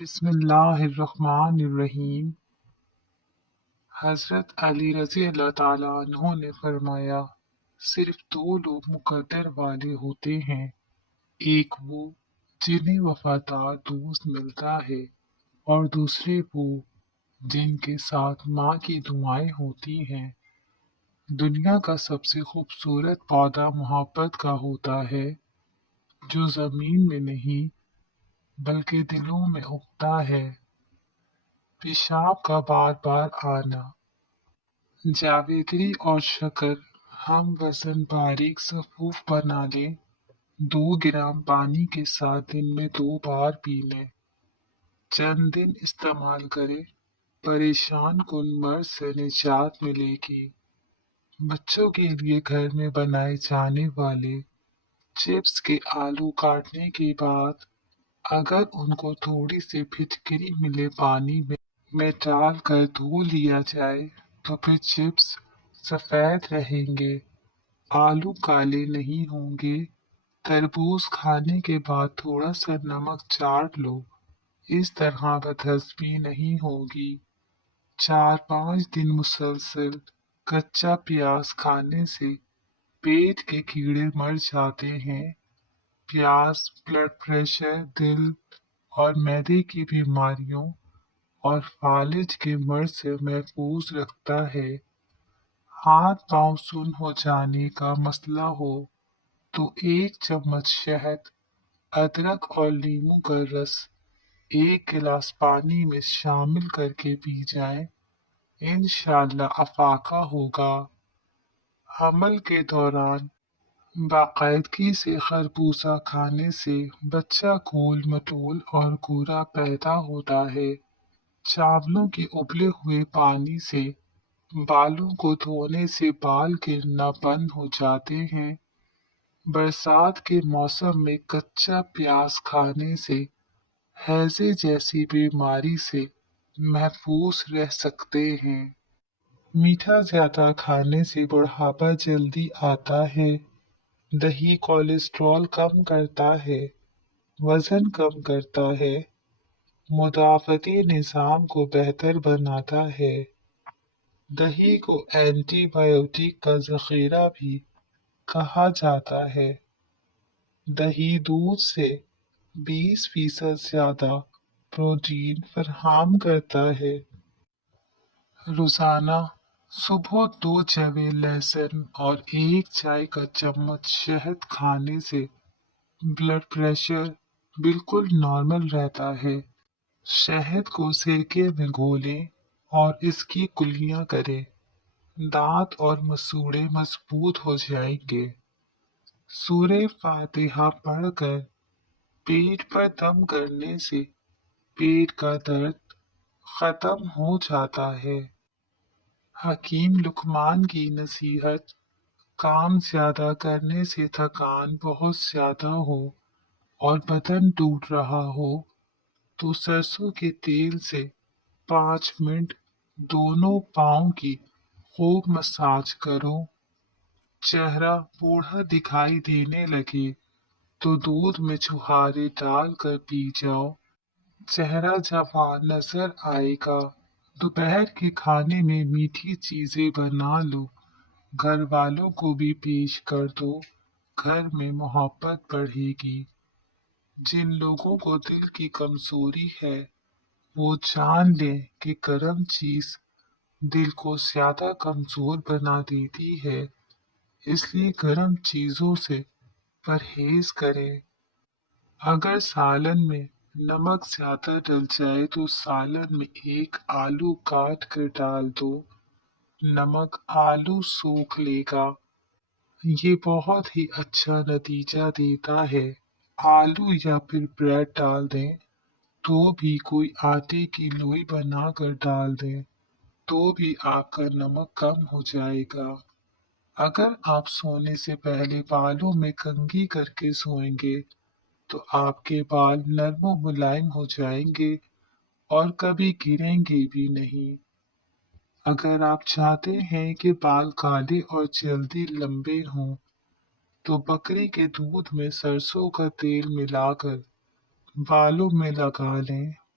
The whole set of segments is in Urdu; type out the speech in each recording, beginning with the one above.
بسم اللہ الرحمن الرحیم۔ حضرت علی رضی اللہ تعالیٰ عنہ نے فرمایا، صرف دو لوگ مقدر والے ہوتے ہیں، ایک وہ جنہیں وفادار دوست ملتا ہے اور دوسرے وہ جن کے ساتھ ماں کی دعائیں ہوتی ہیں۔ دنیا کا سب سے خوبصورت پودا محبت کا ہوتا ہے، جو زمین میں نہیں بلکہ دلوں میں اگتا ہے۔ پیشاب کا بار بار آنا، جاویتری اور شکر ہم وزن باریک صفوف بنا لیں، 2 گرام پانی کے ساتھ دن میں 2 بار پی لیں، چند دن استعمال کریں، پریشان کن مرض سے نجات ملے گی۔ بچوں کے لیے گھر میں بنائے جانے والے چپس کے آلو کاٹنے کے بعد اگر ان کو تھوڑی سی پھٹکری ملے پانی میں ڈال کر دھو لیا جائے تو پھر چپس سفید رہیں گے، آلو کالے نہیں ہوں گے۔ تربوز کھانے کے بعد تھوڑا سا نمک چاٹ لو، اس طرح بدہضمی نہیں ہوگی۔ 4-5 دن مسلسل کچا پیاز کھانے سے پیٹ کے کیڑے مر جاتے ہیں۔ پیاز بلڈ پریشر، دل اور معدے کی بیماریوں اور فالج کے مرض سے محفوظ رکھتا ہے۔ ہاتھ پاؤں سن ہو جانے کا مسئلہ ہو تو 1 چمچ شہد، ادرک اور لیموں کا رس 1 گلاس پانی میں شامل کر کے پی جائیں، انشاءاللہ افاقہ ہوگا۔ حمل کے دوران باقاعدگی سے خربوزہ کھانے سے بچہ گول مٹول اور گورا پیدا ہوتا ہے۔ چاولوں کے ابلے ہوئے پانی سے بالوں کو دھونے سے بال گرنا بند ہو جاتے ہیں۔ برسات کے موسم میں کچا پیاز کھانے سے ہیضے جیسی بیماری سے محفوظ رہ سکتے ہیں۔ میٹھا زیادہ کھانے سے بڑھاپا جلدی آتا ہے۔ دہی کولیسٹرول کم کرتا ہے، وزن کم کرتا ہے، مدافعتی نظام کو بہتر بناتا ہے۔ دہی کو اینٹی بایوٹک کا ذخیرہ بھی کہا جاتا ہے۔ دہی دودھ سے 20% زیادہ پروٹین فراہم کرتا ہے۔ روزانہ صبح 2 جویں لہسن اور 1 چائے کا چمچ شہد کھانے سے بلڈ پریشر بالکل نارمل رہتا ہے۔ شہد کو سرکے میں گھولیں اور اس کی کلیاں کریں، دانت اور مسوڑھے مضبوط ہو جائیں گے۔ سورہ فاتحہ پڑھ کر پیٹ پر دم کرنے سے پیٹ کا درد ختم ہو جاتا ہے۔ حکیم لقمان کی نصیحت، کام زیادہ کرنے سے تھکان بہت زیادہ ہو اور بدن ٹوٹ رہا ہو تو سرسوں کے تیل سے 5 منٹ دونوں پاؤں کی خوب مساج کرو۔ چہرہ بوڑھا دکھائی دینے لگے تو دودھ میں چھہارے ڈال کر پی جاؤ، چہرہ جوان نظر آئے گا۔ دوپہر کے کھانے میں میٹھی چیزیں بنا لو، گھر والوں کو بھی پیش کر دو، گھر میں محبت بڑھے گی۔ جن لوگوں کو دل کی کمزوری ہے وہ جان لیں کہ گرم چیز دل کو زیادہ کمزور بنا دیتی ہے، اس لیے گرم چیزوں سے پرہیز کریں۔ اگر سالن میں نمک زیادہ ڈل جائے تو سالن میں 1 آلو کاٹ کر ڈال دو، نمک آلو سوکھ لے گا، یہ بہت ہی اچھا نتیجہ دیتا ہے۔ آلو یا پھر بریڈ ڈال دیں تو بھی کوئی آٹے کی لوئی بنا کر ڈال دیں تو بھی آپ کا نمک کم ہو جائے گا۔ اگر آپ سونے سے پہلے بالوں میں کنگھی کر کے سوئیں گے تو آپ کے بال نرم و ملائم ہو جائیں گے اور کبھی گریں گے بھی نہیں۔ اگر آپ چاہتے ہیں کہ بال کالے اور جلدی لمبے ہوں تو بکری کے دودھ میں سرسوں کا تیل ملا کر بالوں میں لگا لیں،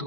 تو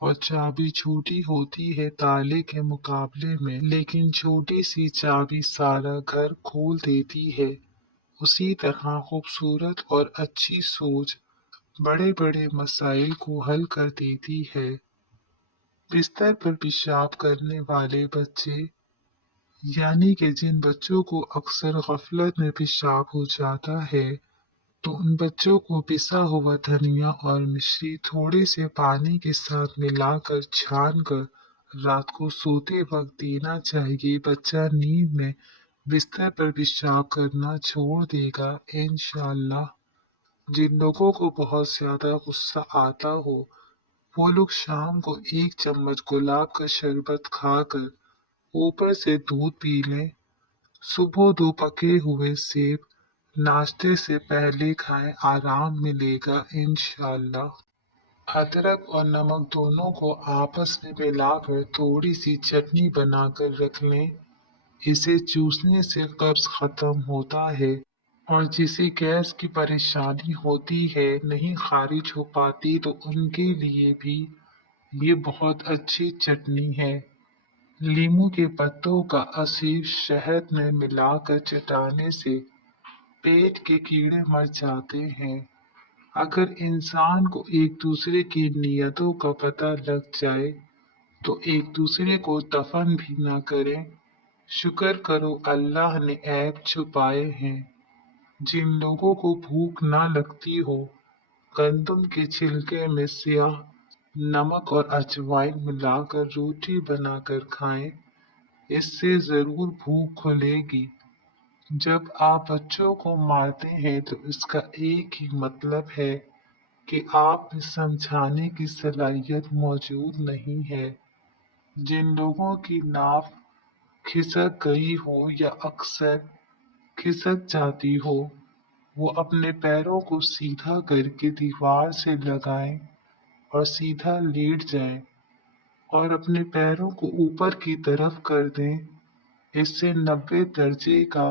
اور چابی چھوٹی ہوتی ہے تالے کے مقابلے میں، لیکن چھوٹی سی چابی سارا گھر کھول دیتی ہے۔ اسی طرح خوبصورت اور اچھی سوچ بڑے بڑے مسائل کو حل کر دیتی ہے۔ بستر پر پیشاب کرنے والے بچے، یعنی کہ جن بچوں کو اکثر غفلت میں پیشاب ہو جاتا ہے، تو ان بچوں کو پسا ہوا دھنیا اور مشری تھوڑے سے پانی کے ساتھ ملا کر چھان کر رات کو سوتے وقت دینا چاہیے۔ بچہ نیند میں بستر پر پیشاب کرنا چھوڑ دے گا انشاءاللہ۔ جن لوگوں کو بہت زیادہ غصہ آتا ہو، وہ لوگ شام کو 1 چمچ گلاب کا شربت کھا کر اوپر سے دودھ پی لیں۔ صبح 2 پکے ہوئے سیب ناشتے سے پہلے کھائیں، آرام ملے گا انشاءاللہ۔ ادرک اور نمک دونوں کو آپس میں ملا کر تھوڑی سی چٹنی بنا کر رکھ لیں۔ اسے چوسنے سے قبض ختم ہوتا ہے، اور جسے گیس کی پریشانی ہوتی ہے، نہیں خارج ہو پاتی، تو ان کے لیے بھی یہ بہت اچھی چٹنی ہے۔ لیموں کے پتوں کا عصیر شہد میں ملا کر چٹانے سے پیٹ کے کیڑے مر جاتے ہیں۔ اگر انسان کو ایک دوسرے کی نیتوں کا پتہ لگ جائے تو ایک دوسرے کو دفن بھی نہ کریں۔ شکر کرو اللہ نے عیب چھپائے ہیں۔ جن لوگوں کو بھوک نہ لگتی ہو، گندم کے چھلکے میں سیاہ نمک اور اجوائن ملا کر روٹی بنا کر کھائیں، اس سے ضرور بھوک کھلے گی۔ جب آپ بچوں کو مارتے ہیں تو اس کا ایک ہی مطلب ہے کہ آپ میں سمجھانے کی صلاحیت موجود نہیں ہے۔ جن لوگوں کی ناف کھسک گئی ہو یا اکثر کھسک جاتی ہو، وہ اپنے پیروں کو سیدھا کر کے دیوار سے لگائیں اور سیدھا لیٹ جائیں اور اپنے پیروں کو اوپر کی طرف کر دیں۔ اس سے 90 درجے کا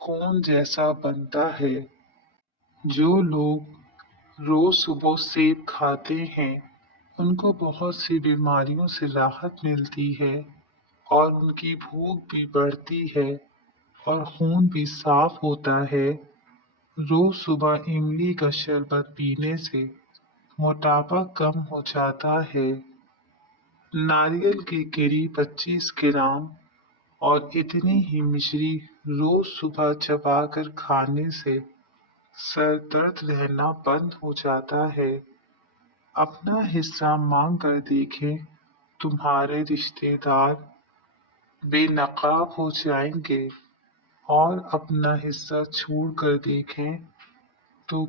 کون جیسا بنتا ہے۔ جو لوگ روز صبح سیب کھاتے ہیں، ان کو بہت سی بیماریوں سے راحت ملتی ہے، اور ان کی بھوک بھی بڑھتی ہے اور خون بھی صاف ہوتا ہے۔ روز صبح املی کا شربت پینے سے موٹاپا کم ہو جاتا ہے۔ ناریل کی گری 25 گرام اور اتنی ہی مشری روز صبح چبا کر کھانے سے سر درد رہنا بند ہو جاتا ہے۔ اپنا حصہ مانگ کر دیکھیں، تمہارے رشتے دار بے نقاب ہو جائیں گے، اور اپنا حصہ چھوڑ کر دیکھیں تو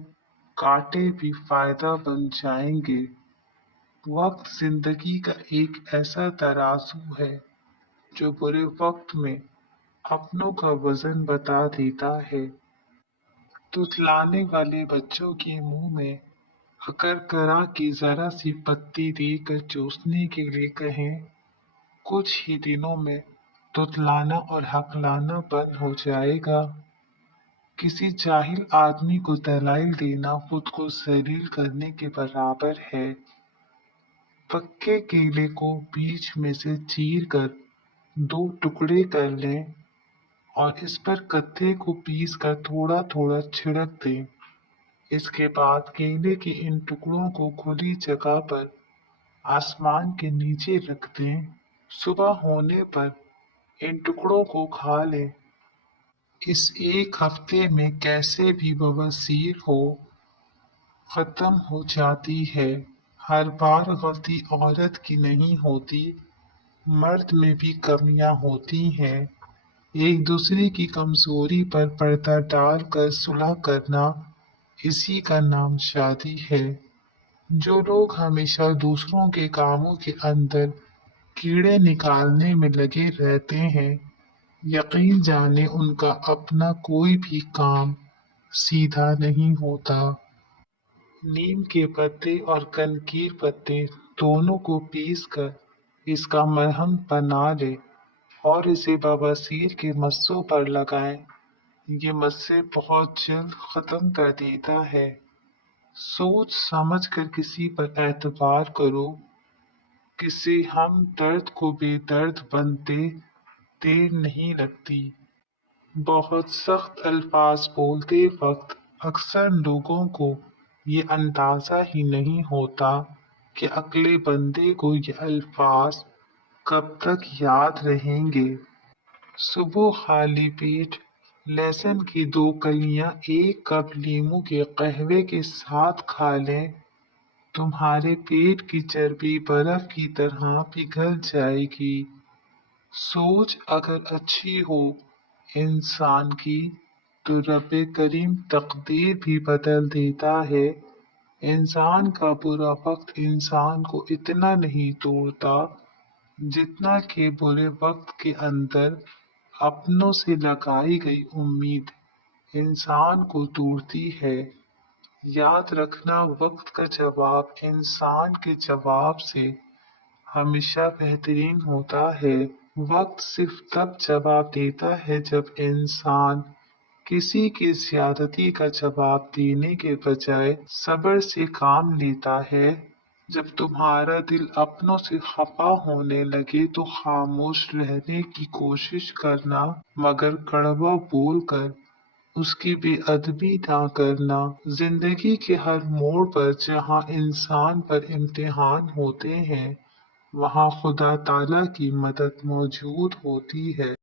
کانٹے بھی فائدہ بن جائیں گے۔ وقت زندگی کا ایک ایسا ترازو ہے جو برے وقت میں اپنوں کا وزن بتا دیتا ہے۔ تتلانے والے بچوں کے منہ میں اگر کرا کی ذرا سی پتی دے کر چوسنے کے لیے کہیں، کچھ ہی دنوں میں تتلانا اور ہکلانا بند ہو جائے گا۔ کسی جاہل آدمی کو دلائل دینا خود کو ذلیل کرنے کے برابر ہے۔ پکے کیلے کو بیچ میں سے چیر کر 2 ٹکڑے کر لیں اور اس پر کتے کو پیس کر تھوڑا تھوڑا چھڑک دیں۔ اس کے بعد کیلے کے ان ٹکڑوں کو کھلی جگہ پر آسمان کے نیچے رکھ دیں۔ صبح ہونے پر ان ٹکڑوں کو کھا لیں۔ اس ایک ہفتے میں کیسے بھی بواسیر ہو، ختم ہو جاتی ہے۔ ہر بار غلطی عورت کی نہیں ہوتی، مرد میں بھی کمیاں ہوتی ہیں۔ ایک دوسرے کی کمزوری پر پردہ ڈال کر صلح کرنا، اسی کا نام شادی ہے۔ جو لوگ ہمیشہ دوسروں کے کاموں کے اندر کیڑے نکالنے میں لگے رہتے ہیں، یقین جانیں ان کا اپنا کوئی بھی کام سیدھا نہیں ہوتا۔ نیم کے پتے اور کنکیر پتے دونوں کو پیس کر اس کا مرہم بنا لیں اور اسے بواسیر کے مسوں پر لگائیں۔ یہ مسے بہت جلد ختم کر دیتا ہے۔ سوچ سمجھ کر کسی پر اعتبار کرو، کسی ہم درد کو بے درد بنتے دیر نہیں لگتی۔ بہت سخت الفاظ بولتے وقت اکثر لوگوں کو یہ اندازہ ہی نہیں ہوتا کہ اگلے بندے کو یہ الفاظ کب تک یاد رہیں گے۔ صبح خالی پیٹ لہسن کی 2 کلیاں ایک کپ لیموں کے قہوے کے ساتھ کھا لیں، تمہارے پیٹ کی چربی برف کی طرح پگھل جائے گی۔ سوچ اگر اچھی ہو انسان کی تو رب کریم تقدیر بھی بدل دیتا ہے۔ انسان کا برا وقت انسان کو اتنا نہیں توڑتا جتنا کہ برے وقت کے اندر اپنوں سے لگائی گئی امید انسان کو توڑتی ہے۔ یاد رکھنا وقت کا جواب انسان کے جواب سے ہمیشہ بہترین ہوتا ہے۔ وقت صرف تب جواب دیتا ہے جب انسان کسی کی زیادتی کا جواب دینے کے بجائے صبر سے کام لیتا ہے۔ جب تمہارا دل اپنوں سے خفا ہونے لگے تو خاموش رہنے کی کوشش کرنا مگر کڑوا بول کر اس کی بے ادبی نہ کرنا۔ زندگی کے ہر موڑ پر جہاں انسان پر امتحان ہوتے ہیں وہاں خدا تعالی کی مدد موجود ہوتی ہے۔